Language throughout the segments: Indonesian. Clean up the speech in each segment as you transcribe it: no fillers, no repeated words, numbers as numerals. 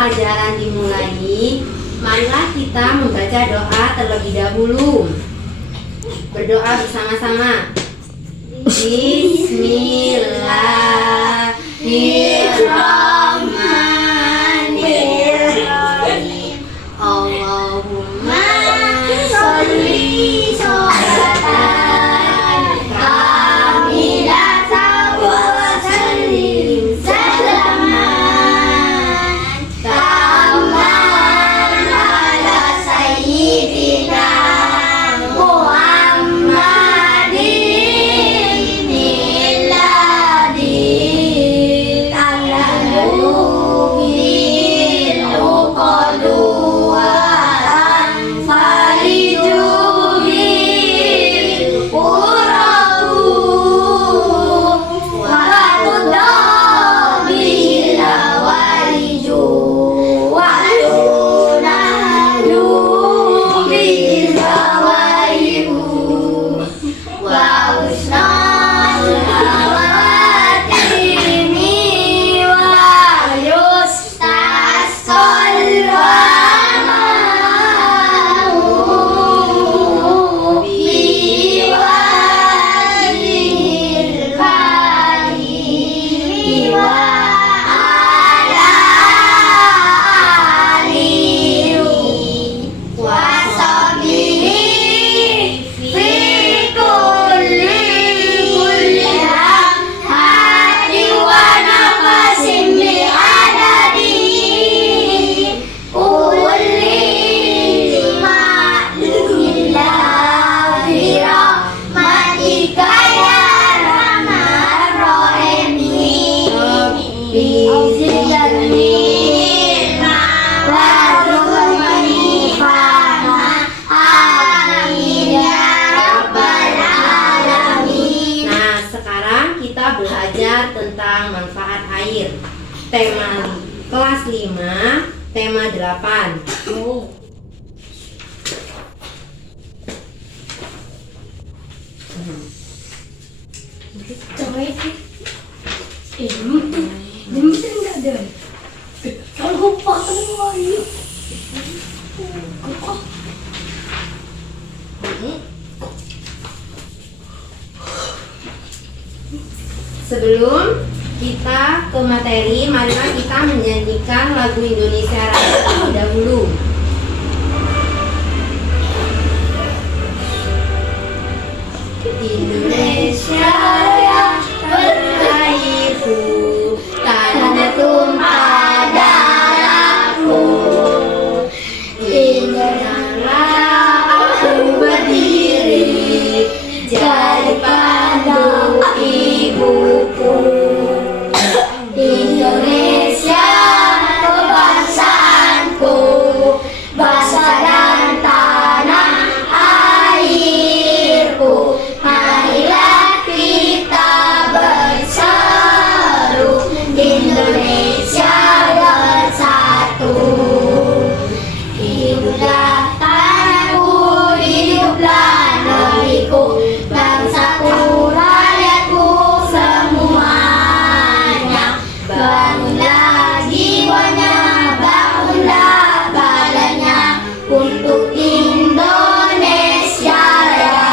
pelajaran dimulai, marilah kita membaca doa terlebih dahulu. Berdoa bersama-sama. Bismillahirrahmanirrahim. Allahumma sholli sholatan kamilatan wa sallim salaman tamman ala sayyidina Muhammadin milladin talalu bil uqadu Belajar tentang manfaat air. Tema kelas 5, tema 8. Sebelum kita ke materi, marilah kita menyanyikan lagu Indonesia Raya terlebih dahulu. Indonesia Raya berairku, tanah tumpah darahku. Indonesia Raya aku berdiri, jadi pandu ibuku. Indonesia kebangsaanku, bangsa dan tanah airku. Marilah kita berseru, Indonesia bersatu. Hiduplah tanahku, hiduplah negeriku, bangsaku, rakyatku semuanya. Bangunlah jiwanya, bangunlah badannya untuk Indonesia Raya.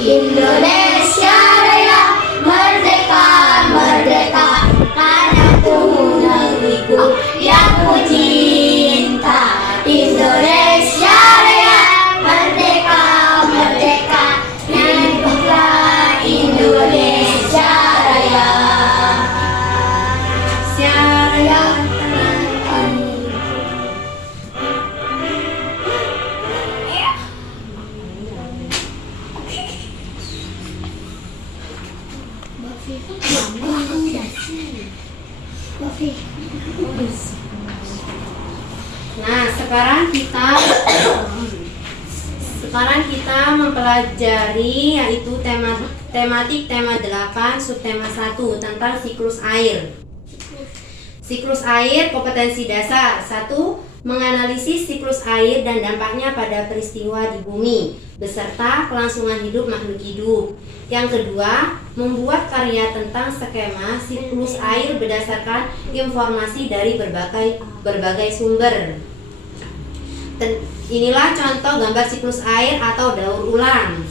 Indonesia Raya merdeka, merdeka, tanahku, negeriku yang ku cinta. Indonesia Raya merdeka, merdeka, hiduplah Indonesia Raya. Nah, sekarang kita mempelajari yaitu tematik tema 8 subtema 1 tentang siklus air. Siklus air kompetensi dasar 1. menganalisis siklus air dan dampaknya pada peristiwa di bumi, beserta kelangsungan hidup makhluk hidup. Yang kedua, membuat karya tentang skema siklus air berdasarkan informasi dari berbagai sumber. Inilah contoh gambar siklus air atau daur ulang.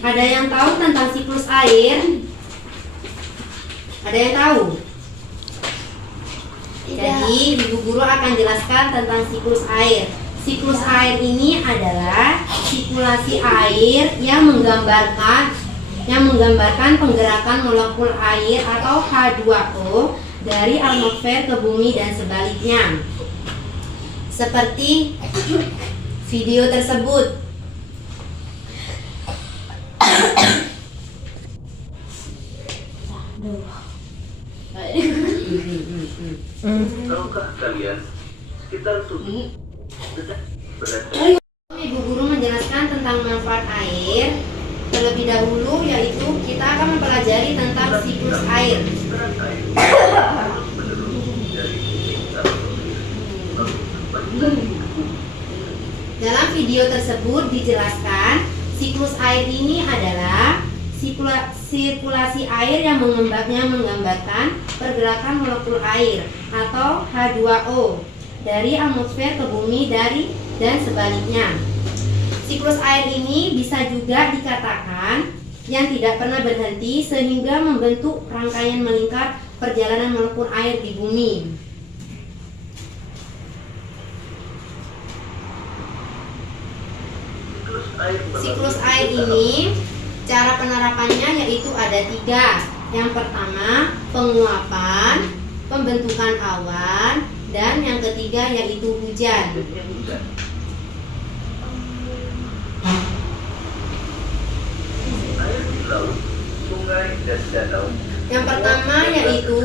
Ada yang tahu tentang siklus air? Ada yang tahu? Jadi, Ibu Guru akan jelaskan tentang siklus air. Siklus air ini adalah sirkulasi air yang menggambarkan penggerakan molekul air atau H2O dari atmosfer ke bumi dan sebaliknya. Seperti video tersebut. Tahukah kalian sekitar suhu Ibu Guru menjelaskan tentang manfaat air. Terlebih dahulu yaitu kita akan mempelajari tentang siklus air. Dalam video tersebut dijelaskan siklus air ini adalah sirkulasi air yang menggambarkan pergerakan molekul air atau H2O dari atmosfer ke bumi dan sebaliknya. Siklus air ini bisa juga dikatakan yang tidak pernah berhenti sehingga membentuk rangkaian melingkar perjalanan molekul air di bumi. Siklus air ini cara penerapannya yaitu ada 3. Yang pertama, penguapan, pembentukan awan, dan yang ketiga yaitu hujan. Air di laut, sungai, dan danau. Yang pertama yaitu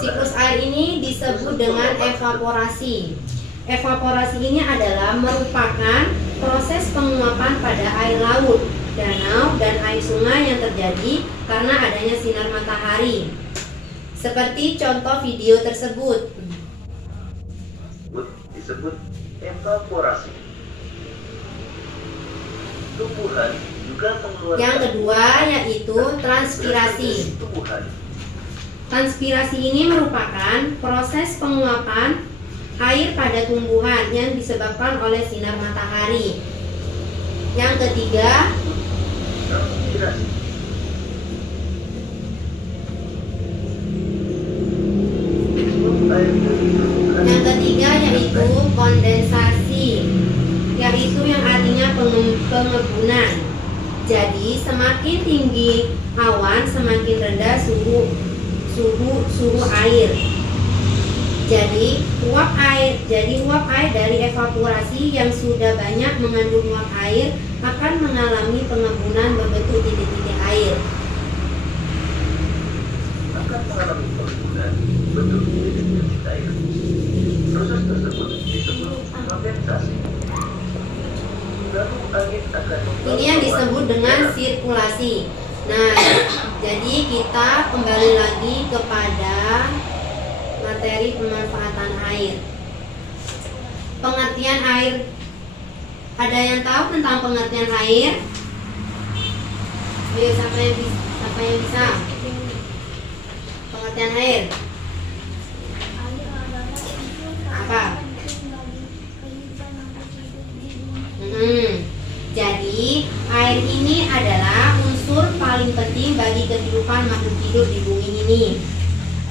siklus air ini disebut dengan evaporasi. Evaporasi ini adalah merupakan proses penguapan pada air laut, danau, dan air sungai yang terjadi karena adanya sinar matahari. Seperti contoh video tersebut. Disebut evaporasi. Tumbuhan juga mengeluarkan. Yang kedua yaitu transpirasi. Transpirasi ini merupakan proses penguapan air pada tumbuhan yang disebabkan oleh sinar matahari. Yang ketiga, transpirasi. Yang ketiga yaitu kondensasi, yaitu yang artinya pengebunan. Jadi semakin tinggi awan, semakin rendah suhu air. Jadi uap air dari evaporasi yang sudah banyak mengandung uap air akan mengalami pengebunan membentuk titik-titik air. Akan mengalami pengebunan bentuk titik-titik air. Proses tersebut disebut kondensasi. Lalu angin akan Ini yang disebut dengan sirkulasi. Nah, jadi kita kembali lagi kepada materi pemanfaatan air. Pengertian air. Ada yang tahu tentang pengertian air? Ayo, siapa yang bisa? Pengertian air. Apa? Jadi air ini adalah unsur paling penting bagi kehidupan makhluk hidup di bumi ini.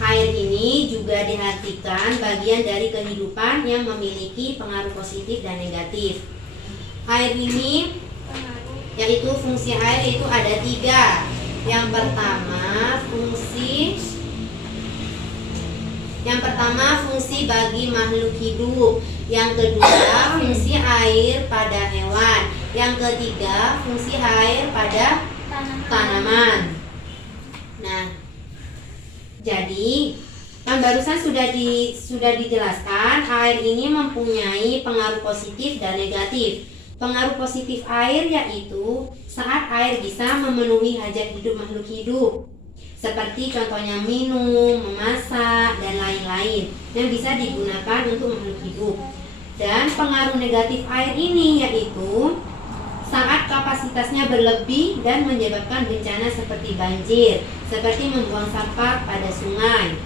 Air ini juga diartikan bagian dari kehidupan yang memiliki pengaruh positif dan negatif. Air ini yaitu fungsi air itu ada 3. Yang pertama fungsi bagi makhluk hidup. Yang kedua fungsi air pada hewan. Yang ketiga fungsi air pada tanaman. Nah, jadi kan barusan sudah dijelaskan air ini mempunyai pengaruh positif dan negatif. Pengaruh positif air yaitu saat air bisa memenuhi hajat hidup makhluk hidup. seperti contohnya minum, memasak, dan lain-lain yang bisa digunakan untuk makhluk hidup. Dan pengaruh negatif air ini yaitu saat kapasitasnya berlebih dan menyebabkan bencana seperti banjir, seperti membuang sampah pada sungai.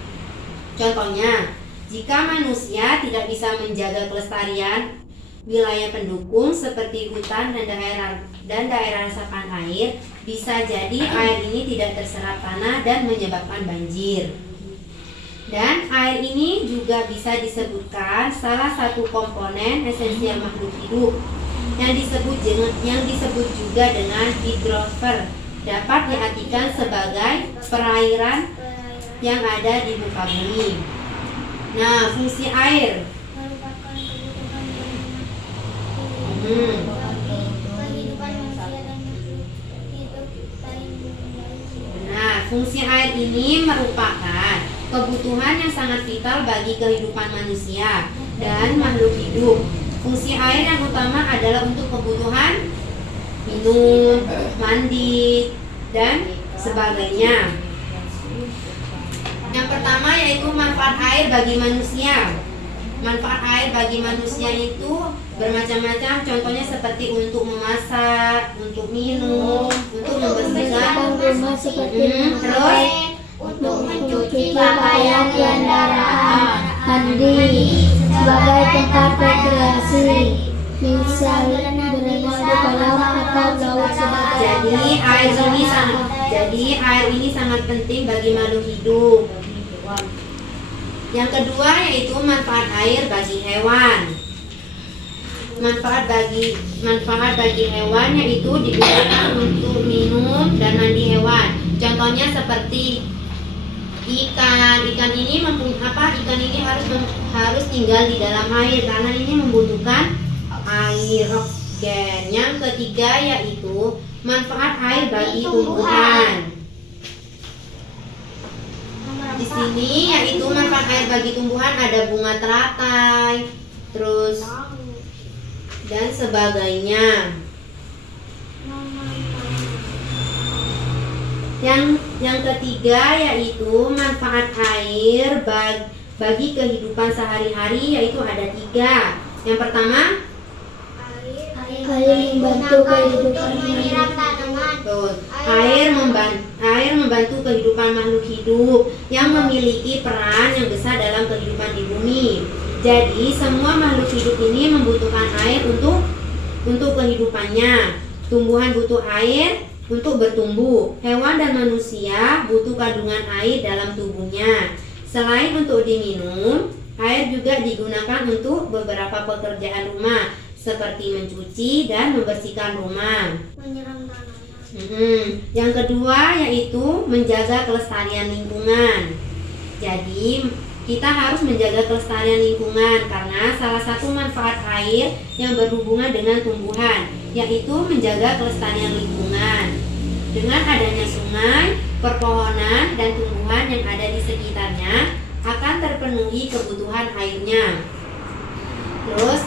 Contohnya, jika manusia tidak bisa menjaga kelestarian wilayah pendukung seperti hutan dan daerah resapan air, bisa jadi air ini tidak terserap tanah dan menyebabkan banjir. Dan air ini juga bisa disebutkan salah satu komponen esensial makhluk hidup yang disebut juga dengan hidrosfer, dapat diartikan sebagai perairan yang ada di muka bumi. Nah, fungsi air. Nah, fungsi air ini merupakan kebutuhan yang sangat vital bagi kehidupan manusia dan makhluk hidup. Fungsi air yang utama adalah untuk kebutuhan minum, mandi, dan sebagainya. Yang pertama yaitu manfaat air bagi manusia. Manfaat air bagi manusia itu bermacam-macam, contohnya seperti untuk memasak, untuk minum, untuk membersihkan rumah, terus untuk mencuci pakaian, kendaraan, mandi, sebagai tempat rekreasi, misal berenang di kolam atau laut sebagai. Jadi air ini sangat penting bagi makhluk hidup. Yang kedua yaitu manfaat air bagi hewan. Manfaat bagi hewan yaitu digunakan untuk minum dan mandi hewan. Contohnya seperti ikan ini harus tinggal di dalam air karena ini membutuhkan air, oksigen. Yang ketiga yaitu manfaat air bagi tumbuhan. Di sini yaitu manfaat air bagi tumbuhan ada bunga teratai, terus dan sebagainya. Yang ketiga yaitu manfaat air bagi kehidupan sehari-hari, yaitu ada 3. Yang pertama, air membantu kehidupan air membantu kehidupan makhluk hidup yang memiliki peran yang besar dalam kehidupan di bumi. Jadi semua makhluk hidup ini membutuhkan air untuk kehidupannya. Tumbuhan butuh air untuk bertumbuh. Hewan dan manusia butuh kandungan air dalam tubuhnya. Selain untuk diminum, air juga digunakan untuk beberapa pekerjaan rumah seperti mencuci dan membersihkan rumah. Yang kedua yaitu menjaga kelestarian lingkungan. Jadi kita harus menjaga kelestarian lingkungan karena salah satu manfaat air yang berhubungan dengan tumbuhan yaitu menjaga kelestarian lingkungan. Dengan adanya sungai, perpohonan, dan tumbuhan yang ada di sekitarnya akan terpenuhi kebutuhan airnya. Terus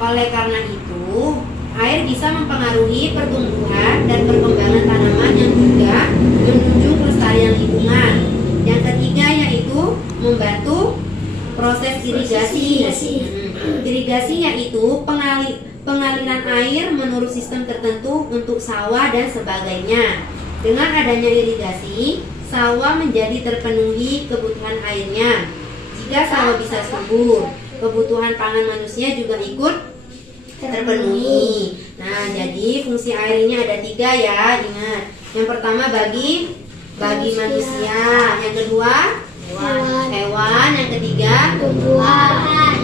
oleh karena itu air bisa mempengaruhi pertumbuhan dan perkembangan tanaman yang juga menunjang kelestarian lingkungan. Yang ketiga yaitu membantu proses irigasi. Irigasi yaitu pengaliran air menurut sistem tertentu untuk sawah dan sebagainya. Dengan adanya irigasi, sawah menjadi terpenuhi kebutuhan airnya. Jika sawah bisa subur, kebutuhan pangan manusia juga ikut terpenuhi. Nah, jadi fungsi air ini ada 3 ya, ingat. Yang pertama bagi manusia, yang kedua hewan, yang ketiga tumbuhan.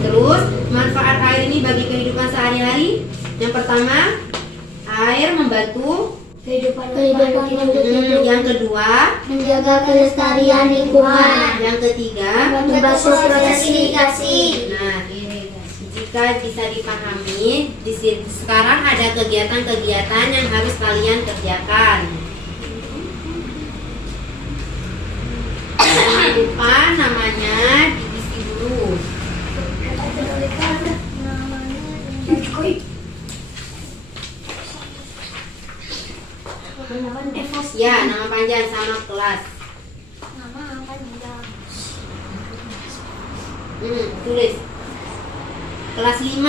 Terus manfaat air ini bagi kehidupan sehari-hari. Yang pertama, air membantu kehidupan makhluk hidup. Yang kedua, menjaga kelestarian lingkungan. yang ketiga, membantu proses irigasi. nah, jika bisa dipahami, sekarang ada kegiatan-kegiatan yang harus kalian kerjakan. Jangan lupa namanya diisi dulu. Ya, nama panjang sama kelas. Nama panjang. Tulis. Kelas 5.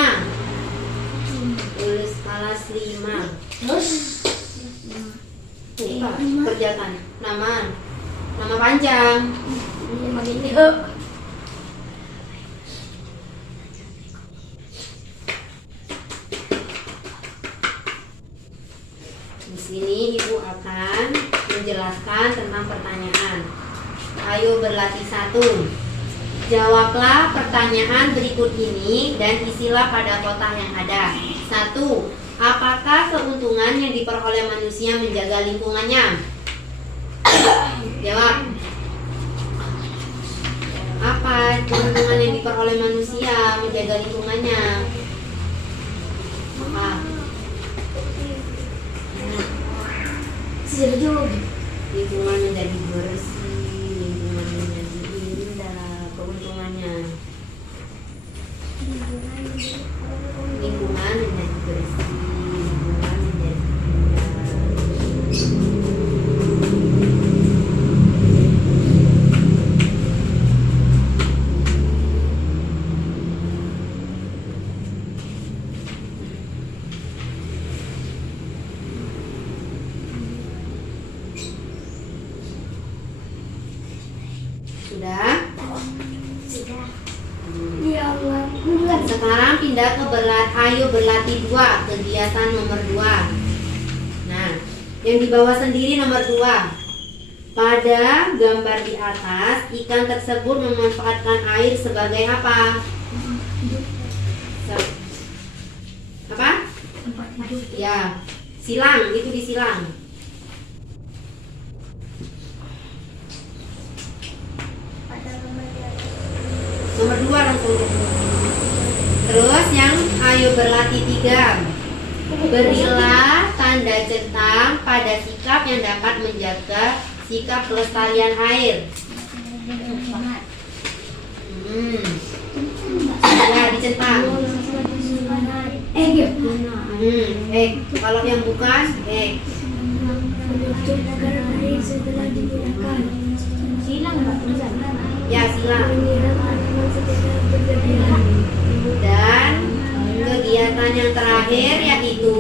Tulis kelas 5. Terus Kerjakan. Nama panjang. ini Di sini Ibu akan menjelaskan tentang pertanyaan. Ayo berlatih 1. Jawablah pertanyaan berikut ini dan isilah pada kotak yang ada. 1. Apakah keuntungan yang diperoleh manusia menjaga lingkungannya? Jawab. Apa keuntungan yang diperoleh manusia menjaga lingkungannya? Apa? sejuk. Lingkungan menjadi bersih, lingkungan menjadi indah. Keuntungannya lingkungan menjadi bersih, lingkungan menjadi indah. Sudah? Sudah. Ya Allah, bulan. Sekarang pindah ke ayo berlatih 2, kegiatan nomor 2. Nah, yang di bawah sendiri nomor 2. Pada gambar di atas, ikan tersebut memanfaatkan air sebagai apa? Apa? Tempat hidup. Ya, silang, itu disilang. Pada nomor di atas. Nomor 2 langsung. Terus yang ayo berlatih 3. Berilah tanda centang pada sikap yang dapat menjaga sikap kelestarian air. Ya, dicentang. Kalau yang bukan, Menutup negara air setelah digunakan. Silang Pak. ya silang. Menyiram tanaman setelah berlebihan. Dan kegiatan yang terakhir yaitu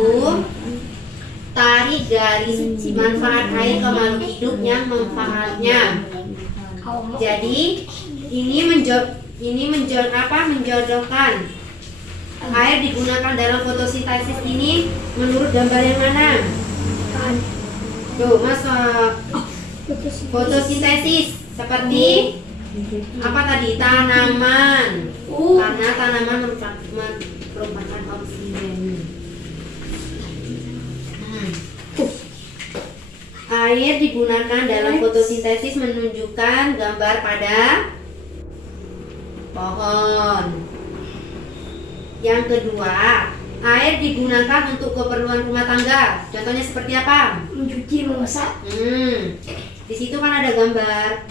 tarik garis manfaat air ke makhluk hidup yang manfaatnya. Jadi ini menjodohkan air digunakan dalam fotosintesis ini menurut gambar yang mana? Tuh, masuk. Fotosintesis seperti apa tadi? Tanaman. Karena tanaman merupakan oksigen. Air digunakan dalam fotosintesis menunjukkan gambar pada pohon. Yang kedua, air digunakan untuk keperluan rumah tangga. Contohnya seperti apa? Mencuci, memasak. Di situ kan ada gambar.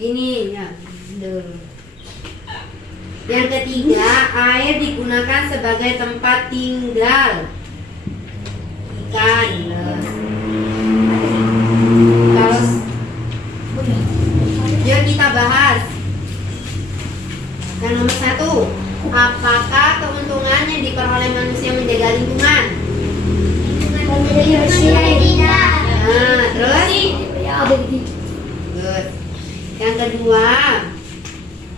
Gini ya. Yang ketiga, air digunakan sebagai tempat tinggal ikan. Yuk kita bahas. Yang nomor 1, apakah keuntungan yang diperoleh manusia menjaga lingkungan? Menjadi bersih dan indah. Nah, terus? Good. Yang kedua,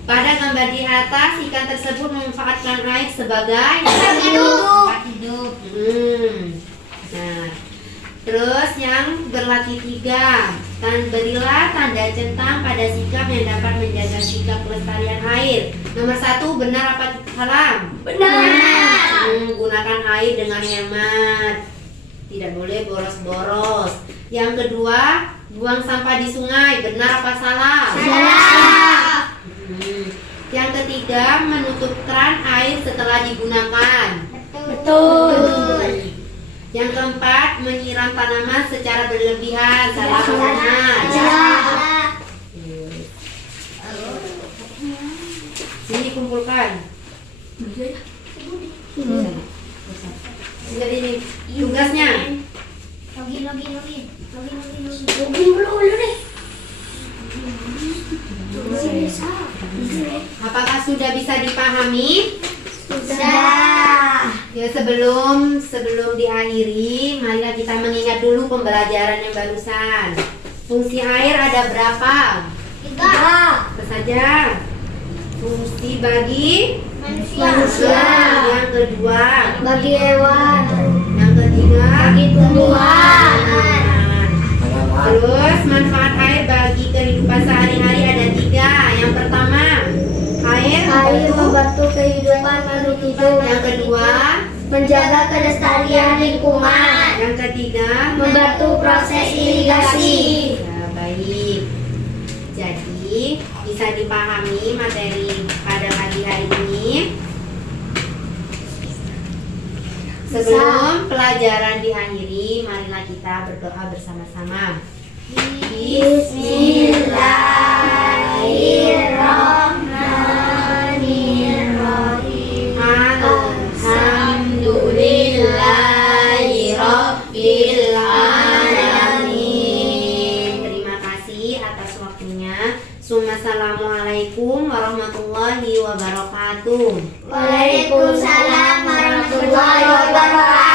pada gambar di atas ikan tersebut memanfaatkan air sebagai tempat hidup. Nah, terus yang berlatih 3, berilah tanda centang pada sikap yang dapat menjaga sikap kelestarian air. Nomor 1, benar apa salah? Benar. Gunakan air dengan hemat. Tidak boleh boros-boros. Yang kedua, buang sampah di sungai. Benar apa salah? Salah. Yang ketiga, menutup keran air setelah digunakan. Betul. Yang keempat, menyiram tanaman secara berlebihan. Salah apa benar? Salah. Sini kumpulkan. Jadi ini tugasnya. Login dulu deh. Apakah sudah bisa dipahami? Sudah. Ya, sebelum diakhiri, marilah kita mengingat dulu pembelajaran yang barusan. Fungsi air ada berapa? 3. Apa saja? Fungsi bagi Manusia. Yang kedua, Bagi hewan. yang ketiga, Bagi tumbuhan. Terus manfaat air bagi kehidupan sehari-hari ada 3. Yang pertama, air Membantu kehidupan makhluk hidup. Yang kedua, Menjaga kelestarian lingkungan. yang ketiga, Membantu proses irigasi. Ya, baik. Jadi bisa dipahami materi pada pagi hari ini. Sebelum pelajaran diakhiri, marilah kita berdoa bersama-sama. Bismillahirrahmanirrahim. Alhamdulillahirabbil alamin. Terima kasih atas waktunya. Assalamualaikum warahmatullahi wabarakatuh. Waalaikumsalam warahmatullahi wabarakatuh.